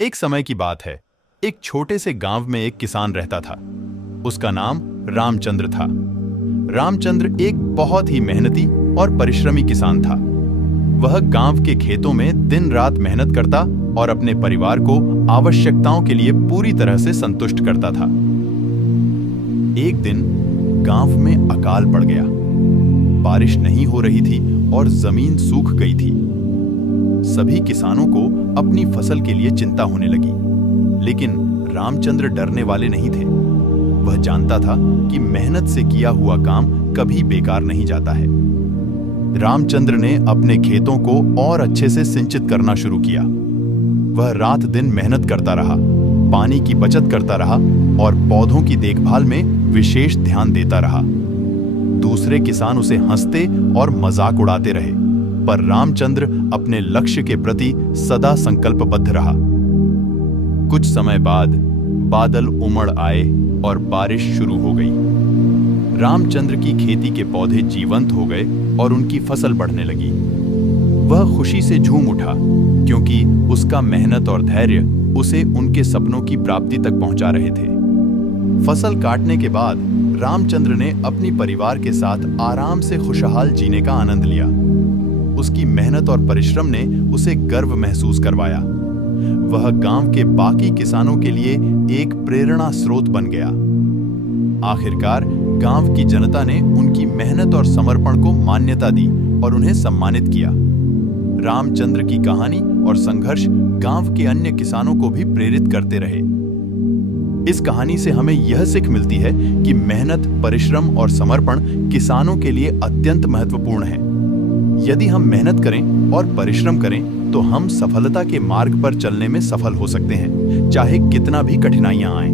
एक समय की बात है। एक छोटे से गांव में एक किसान रहता था। उसका नाम रामचंद्र था। रामचंद्र एक बहुत ही मेहनती और परिश्रमी किसान था। वह गांव के खेतों में दिन रात मेहनत करता और अपने परिवार को आवश्यकताओं के लिए पूरी तरह से संतुष्ट करता था। एक दिन गांव में अकाल पड़ गया। बारिश नहीं हो रही थी और जमीन सूख गई थी। सभी किसानों को अपनी फसल के लिए चिंता होने लगी, लेकिन रामचंद्र डरने वाले नहीं थे। वह जानता था कि मेहनत से किया हुआ काम कभी बेकार नहीं जाता है। रामचंद्र ने अपने खेतों को और अच्छे से सिंचित करना शुरू किया। वह रात दिन मेहनत करता रहा, पानी की बचत करता रहा और पौधों की देखभाल में विशेष ध्यान देता रहा। दूसरे किसान उसे हंसते और मजाक उड़ाते रहे, पर रामचंद्र अपने लक्ष्य के प्रति सदा संकल्पबद्ध रहा। कुछ समय बाद बादल उमड़ आए और बारिश शुरू हो गई। रामचंद्र की खेती के पौधे जीवंत हो गए और उनकी फसल बढ़ने लगी। वह खुशी से झूम उठा, क्योंकि उसका मेहनत और धैर्य उसे उनके सपनों की प्राप्ति तक पहुंचा रहे थे। फसल काटने के बाद रामचंद्र ने अपनी परिवार के साथ आराम से खुशहाल जीने का आनंद लिया। उसकी मेहनत और परिश्रम ने उसे गर्व महसूस करवाया। वह गांव के बाकी किसानों के लिए एक प्रेरणा स्रोत बन गया। आखिरकार गांव की जनता ने उनकी मेहनत और समर्पण को मान्यता दी और उन्हें सम्मानित किया। रामचंद्र की कहानी और संघर्ष गांव के अन्य किसानों को भी प्रेरित करते रहे। इस कहानी से हमें यह सीख मिलती है कि मेहनत, परिश्रम और समर्पण किसानों के लिए अत्यंत महत्वपूर्ण है। यदि हम मेहनत करें और परिश्रम करें तो हम सफलता के मार्ग पर चलने में सफल हो सकते हैं, चाहे कितना भी कठिनाइयां आएं।